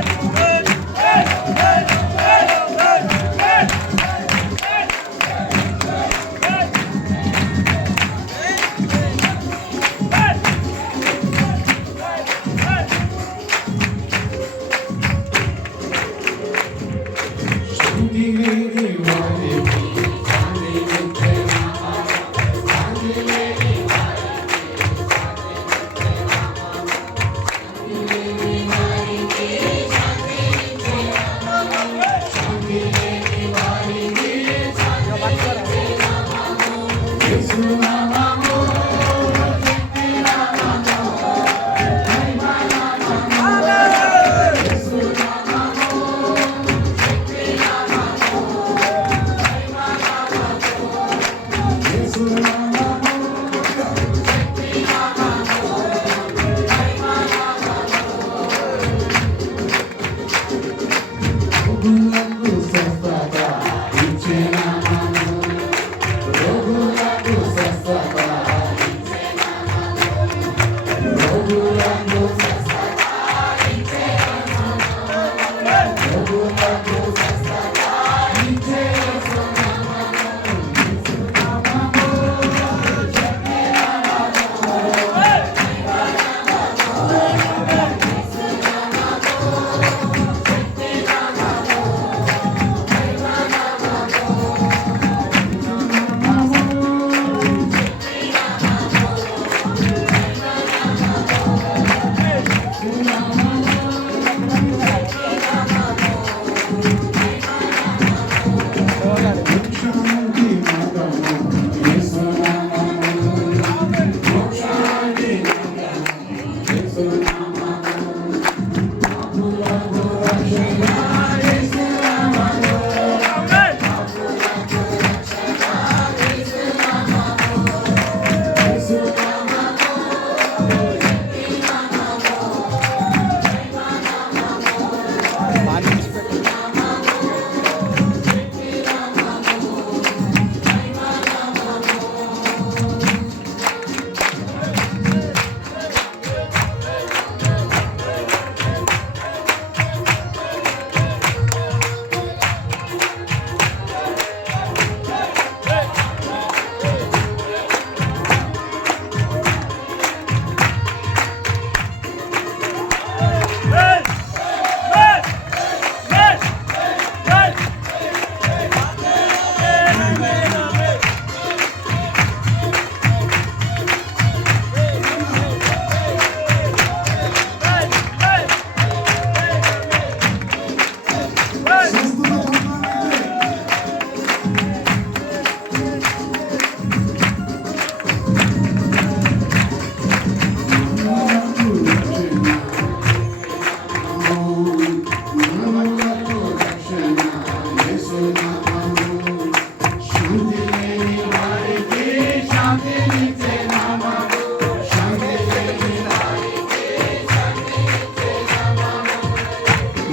Hey!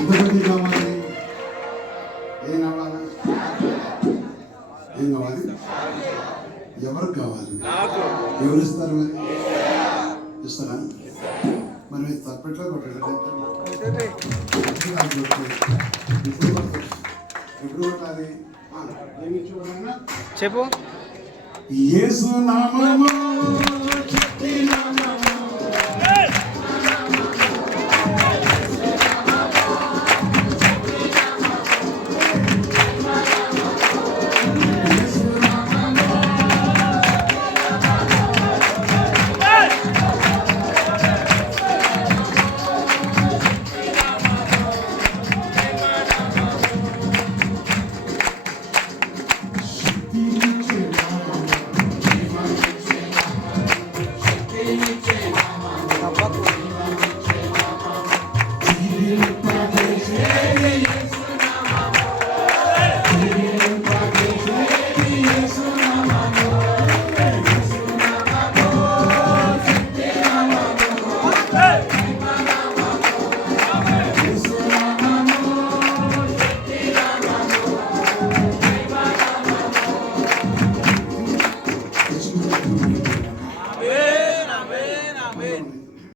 కావాలి ఏం కావాలి ఏం కావాలి ఎవరు కావాలి ఎవరు ఇస్తారు మరి ఇస్తారా మరి తప్పెట్లో కొట్టాలి చెప్పు ఏసు చెప్పినా